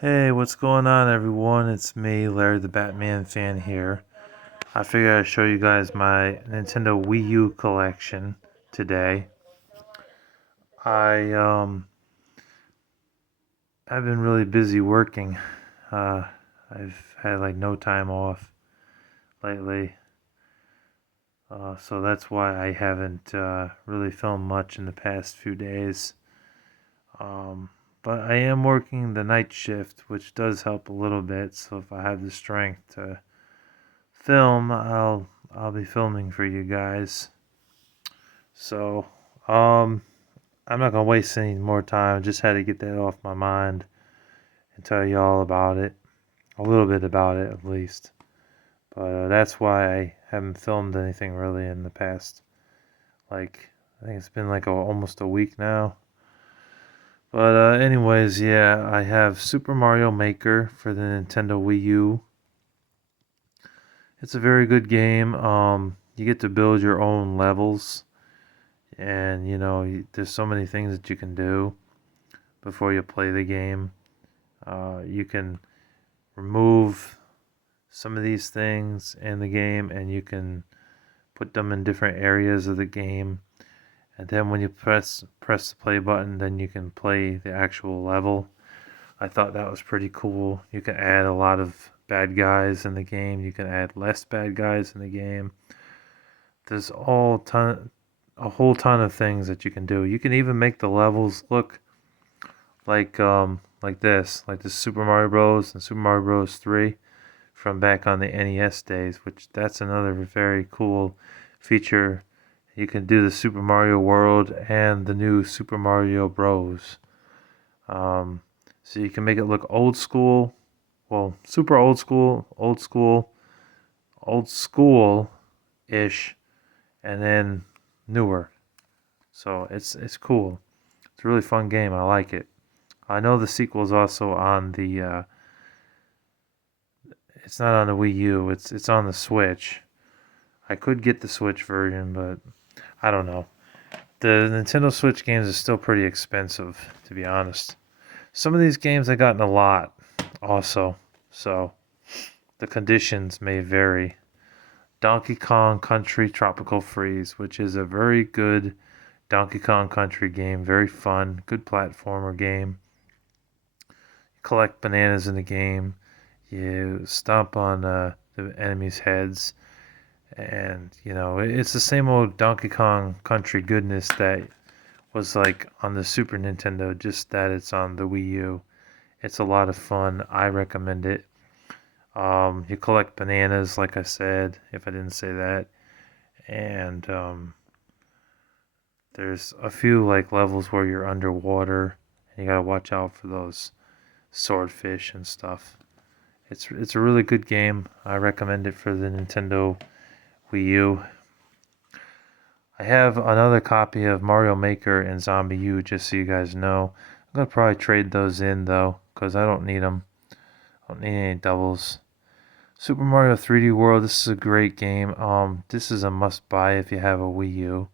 Hey, what's going on, everyone? It's me, Larry the Batman fan here. I figured I'd show you guys my Nintendo Wii U collection today. I I've been really busy working. Uh, I've had like no time off lately, so that's why I haven't really filmed much in the past few days. Um, but I am working the night shift, which does help a little bit. So if I have the strength to film, I'll be filming for you guys. So, um, I'm not gonna waste any more time. Just had to get that off my mind and tell you all about it, a little bit about it at least. But that's why I haven't filmed anything really in the past. Like, I think it's been like almost a week now. But anyways, yeah, I have Super Mario Maker for the Nintendo Wii U. It's a very good game. You get to build your own levels, and there's so many things that you can do before you play the game. You can remove some of these things in the game, and you can put them in different areas of the game. And then when you press the play button, then you can play the actual level. I thought that was pretty cool. You can add a lot of bad guys in the game. You can add less bad guys in the game. There's a whole ton of things that you can do. You can even make the levels look like this, like the Super Mario Bros. And Super Mario Bros. 3 from back on the NES days, which that's another very cool feature. You can do the Super Mario World and the new Super Mario Bros. Um, so you can make it look old school, well, super old school ish, and then newer. So it's cool. It's a really fun game. I like it. I know the sequel is also on the. It's not on the Wii U. It's on the Switch. I could get the Switch version, but I don't know. The Nintendo Switch games are still pretty expensive, to be honest. Some of these games I got in a lot, also. So the conditions may vary. Donkey Kong Country Tropical Freeze, which is a very good Donkey Kong Country game, very fun, good platformer game. You collect bananas in the game. You stomp on the enemies' heads, and it's the same old Donkey Kong Country goodness that was like on the Super Nintendo, just that it's on the Wii U. It's a lot of fun. I recommend it. You collect bananas, like I said, if I didn't say that, and there's a few like levels where you're underwater, and you gotta watch out for those swordfish and stuff. It's a really good game. I recommend it for the Nintendo Wii U. I have another copy of Mario Maker and Zombie U, just so you guys know. I'm gonna probably trade those in though, cause I don't need them. I don't need any doubles. Super Mario 3D World. This is a great game. This is a must-buy if you have a Wii U.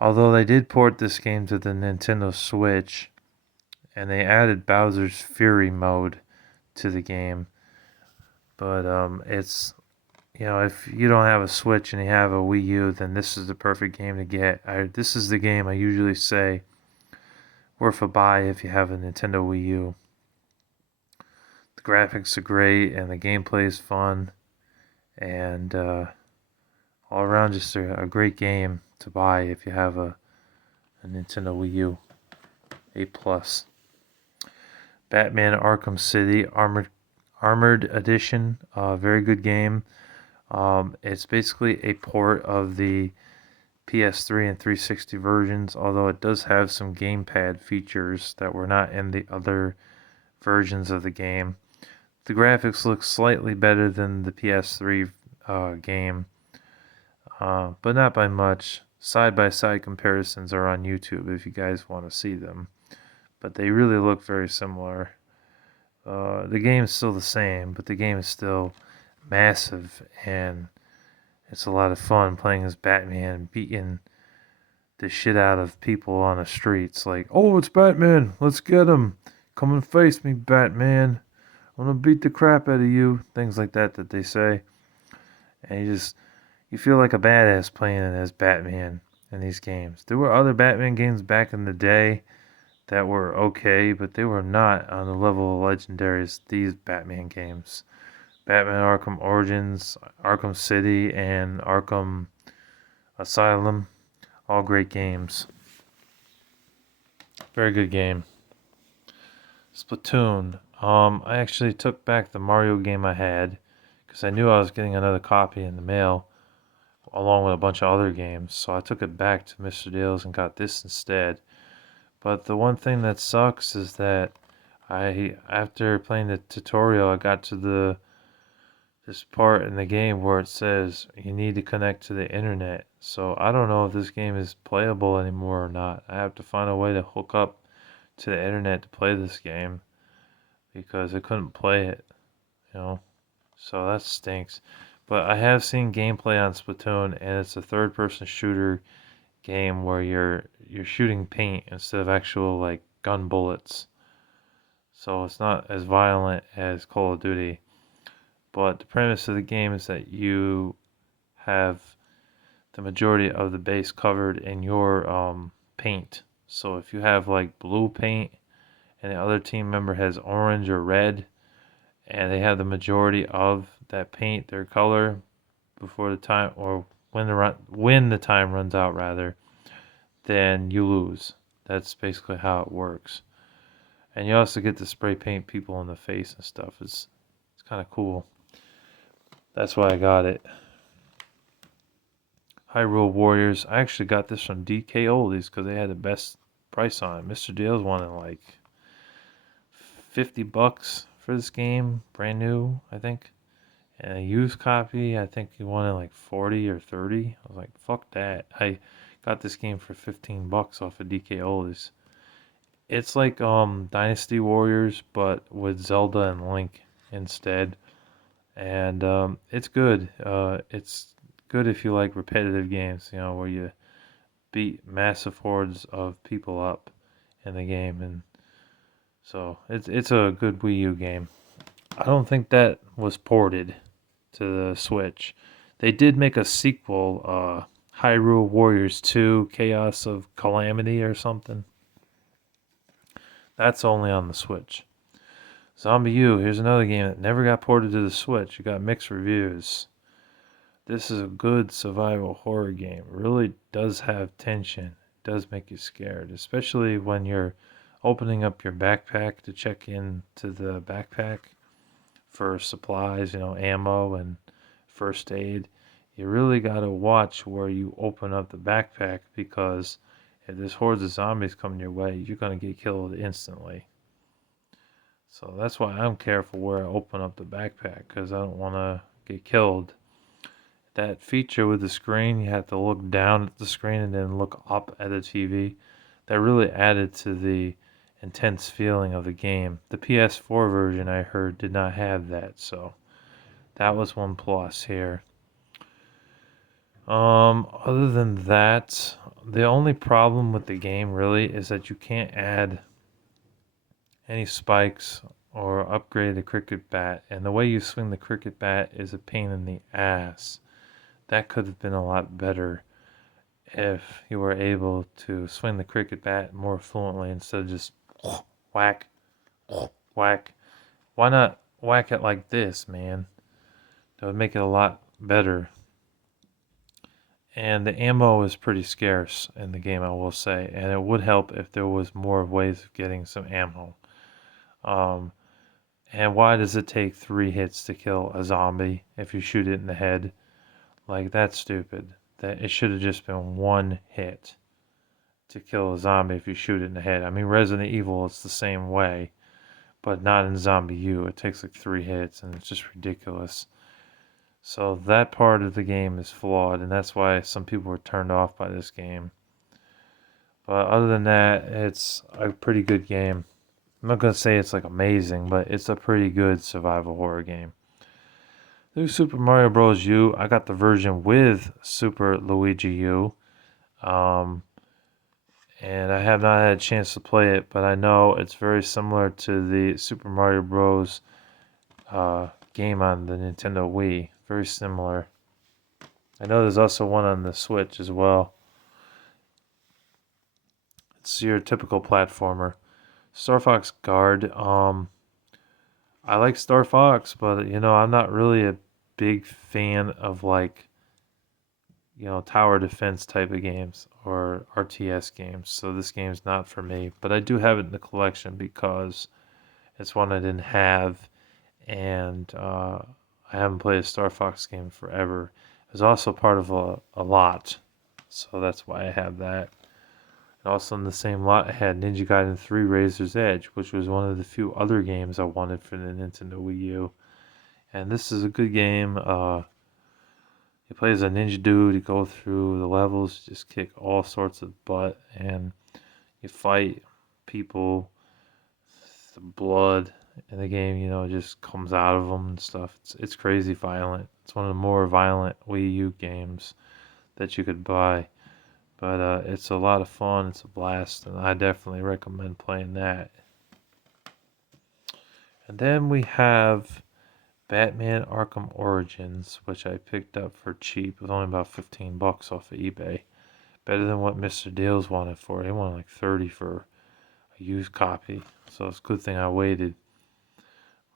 Although they did port this game to the Nintendo Switch, and they added Bowser's Fury mode to the game. But it's if you don't have a Switch and you have a Wii U, then this is the perfect game to get. This is the game I usually say worth a buy if you have a Nintendo Wii U. The graphics are great and the gameplay is fun, and all around just a great game to buy if you have a Nintendo Wii U. A plus. Batman Arkham City Armored Edition, very good game. It's basically a port of the PS3 and 360 versions, although it does have some gamepad features that were not in the other versions of the game. The graphics look slightly better than the PS3 game, but not by much. Side-by-side comparisons are on YouTube if you guys want to see them, but they really look very similar. The game is still the same, but the game is still massive, and it's a lot of fun playing as Batman, beating the shit out of people on the streets. Like, oh, it's Batman, let's get him. Come and face me, Batman. I'm gonna beat the crap out of you. Things like that they say, and you feel like a badass playing as Batman in these games. There were other Batman games back in the day that were okay, but they were not on the level of legendary as these Batman games. Batman Arkham Origins, Arkham City, and Arkham Asylum, all great games. Very good game. Splatoon. I actually took back the Mario game I had because I knew I was getting another copy in the mail along with a bunch of other games. So I took it back to Mr. Dale's and got this instead. But the one thing that sucks is that after playing the tutorial, I got to this part in the game where it says you need to connect to the internet. So I don't know if this game is playable anymore or not. I have to find a way to hook up to the internet to play this game because I couldn't play it, you know. So that stinks. But I have seen gameplay on Splatoon, and it's a third-person shooter game where you're shooting paint instead of actual like gun bullets. So it's not as violent as Call of Duty. But the premise of the game is that you have the majority of the base covered in your paint. So if you have like blue paint and the other team member has orange or red, and they have the majority of that paint, their color, before the time or when the time runs out rather, then you lose. That's basically how it works. And you also get to spray paint people in the face and stuff. It's kind of cool. That's why I got it. Hyrule Warriors. I actually got this from DK Oldies because they had the best price on it. Mr. Deals wanted like $50 for this game, brand new, I think. And a used copy, I think he wanted like 40 or 30. I was like, fuck that. I got this game for $15 off of DK Oldies. It's like Dynasty Warriors, but with Zelda and Link instead. And it's good. It's good if you like repetitive games, you know, where you beat massive hordes of people up in the game, and so it's a good Wii U game. I don't think that was ported to the Switch. They did make a sequel, Hyrule Warriors 2: Chaos of Calamity or something. That's only on the Switch. Zombie U, here's another game that never got ported to the Switch. It got mixed reviews. This is a good survival horror game. It really does have tension. It does make you scared, especially when you're opening up your backpack to check into the backpack for supplies, you know, ammo and first aid. You really got to watch where you open up the backpack because if there's hordes of zombies coming your way, you're going to get killed instantly. So that's why I'm careful where I open up the backpack because I don't want to get killed. That feature with the screen, you have to look down at the screen and then look up at the TV. That really added to the intense feeling of the game. The PS4 version I heard did not have that, so that was one plus here. Other than that, the only problem with the game really is that you can't add any spikes or upgrade the cricket bat, and the way you swing the cricket bat is a pain in the ass. That could have been a lot better if you were able to swing the cricket bat more fluently instead of just whack, whack. Why not whack it like this, man? That would make it a lot better. And the ammo is pretty scarce in the game, I will say, and it would help if there was more ways of getting some ammo. Um, and why does it take 3 hits to kill a zombie if you shoot it in the head? Like, that's stupid. That it should have just been 1 hit to kill a zombie if you shoot it in the head. I mean, Resident Evil, it's the same way, but not in Zombie U. It takes like 3 hits, and it's just ridiculous. So that part of the game is flawed, and that's why some people were turned off by this game. But other than that, it's a pretty good game. I'm not going to say it's like amazing, but it's a pretty good survival horror game. New Super Mario Bros. U, I got the version with Super Luigi U. Um, and I have not had a chance to play it, but I know it's very similar to the Super Mario Bros. Game on the Nintendo Wii. Very similar. I know there's also one on the Switch as well. It's your typical platformer. Star Fox Guard. I like Star Fox, but I'm not really a big fan of like tower defense type of games or RTS games. So this game's not for me. But I do have it in the collection because it's one I didn't have, and I haven't played a Star Fox game forever. It was also part of a lot, so that's why I have that. And also in the same lot, I had Ninja Gaiden 3 Razor's Edge, which was one of the few other games I wanted for the Nintendo Wii U. And this is a good game. You play as a ninja dude, you go through the levels, just kick all sorts of butt, and you fight people. The blood in the game, just comes out of them and stuff. It's crazy violent. It's one of the more violent Wii U games that you could buy. But it's a lot of fun. It's a blast, and I definitely recommend playing that. And then we have Batman Arkham Origins, which I picked up for cheap. It was only about $15 off of eBay. Better than what Mr. Deals wanted for it. He wanted like 30 for a used copy. So it's a good thing I waited.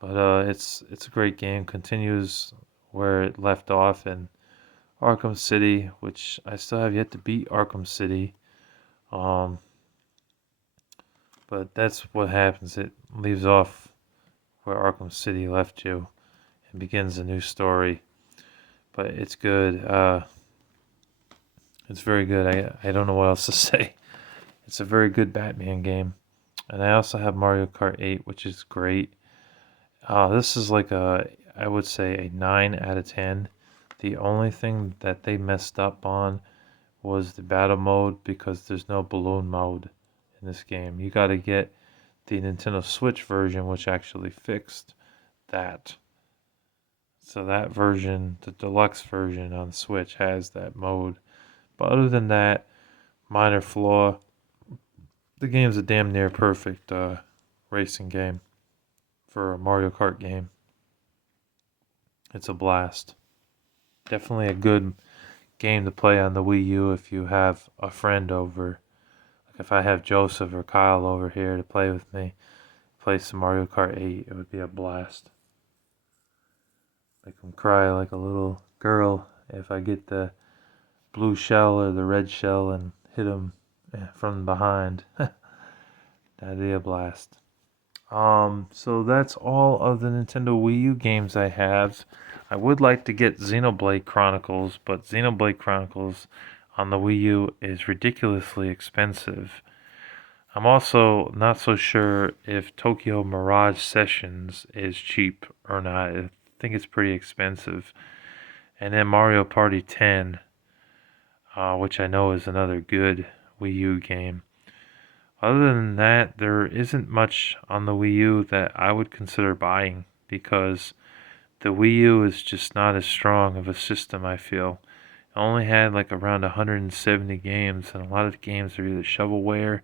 But it's a great game. Continues where it left off in Arkham City, which I still have yet to beat Arkham City. Um, but that's what happens. It leaves off where Arkham City left you and begins a new story. But it's good. It's very good. I don't know what else to say. It's a very good Batman game. And I also have Mario Kart 8, which is great. This is like I would say a 9 out of 10. The only thing that they messed up on was the battle mode because there's no balloon mode in this game. You got to get the Nintendo Switch version, which actually fixed that. So that version, the deluxe version on Switch, has that mode. But other than that, minor flaw. The game's a damn near perfect racing game for a Mario Kart game. It's a blast. Definitely a good game to play on the Wii U if you have a friend over. Like if I have Joseph or Kyle over here to play with me, play some Mario Kart 8, it would be a blast. Make them cry like a little girl if I get the blue shell or the red shell and hit them from behind. That'd be a blast. So that's all of the Nintendo Wii U games I have. I would like to get Xenoblade Chronicles, but Xenoblade Chronicles on the Wii U is ridiculously expensive. I'm also not so sure if Tokyo Mirage Sessions is cheap or not. I think it's pretty expensive. And then Mario Party 10, which I know is another good Wii U game. Other than that, there isn't much on the Wii U that I would consider buying because the Wii U is just not as strong of a system, I feel. It only had like around 170 games, and a lot of the games are either shovelware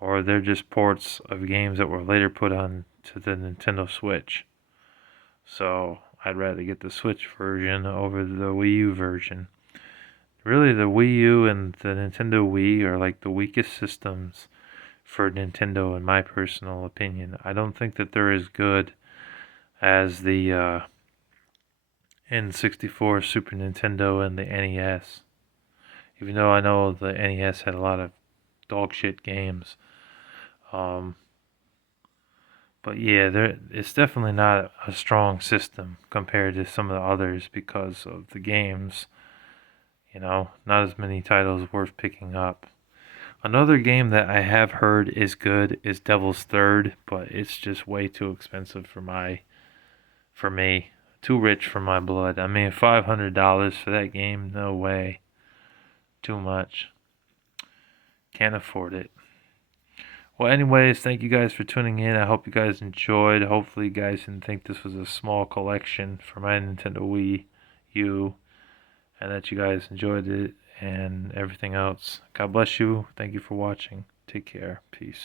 or they're just ports of games that were later put on to the Nintendo Switch. So I'd rather get the Switch version over the Wii U version. Really, the Wii U and the Nintendo Wii are like the weakest systems for Nintendo, in my personal opinion. I don't think that they're as good as the N64, Super Nintendo, and the NES. Even though I know the NES had a lot of dog shit games. Um, but yeah, it's definitely not a strong system compared to some of the others because of the games. Not as many titles worth picking up. Another game that I have heard is good is Devil's Third, but it's just way too expensive for me. Too rich for my blood. I mean, $500 for that game? No way. Too much. Can't afford it. Well, anyways, thank you guys for tuning in. I hope you guys enjoyed. Hopefully, you guys didn't think this was a small collection for my Nintendo Wii U, and that you guys enjoyed it. and everything else. God bless you. Thank you for watching. Take care. Peace.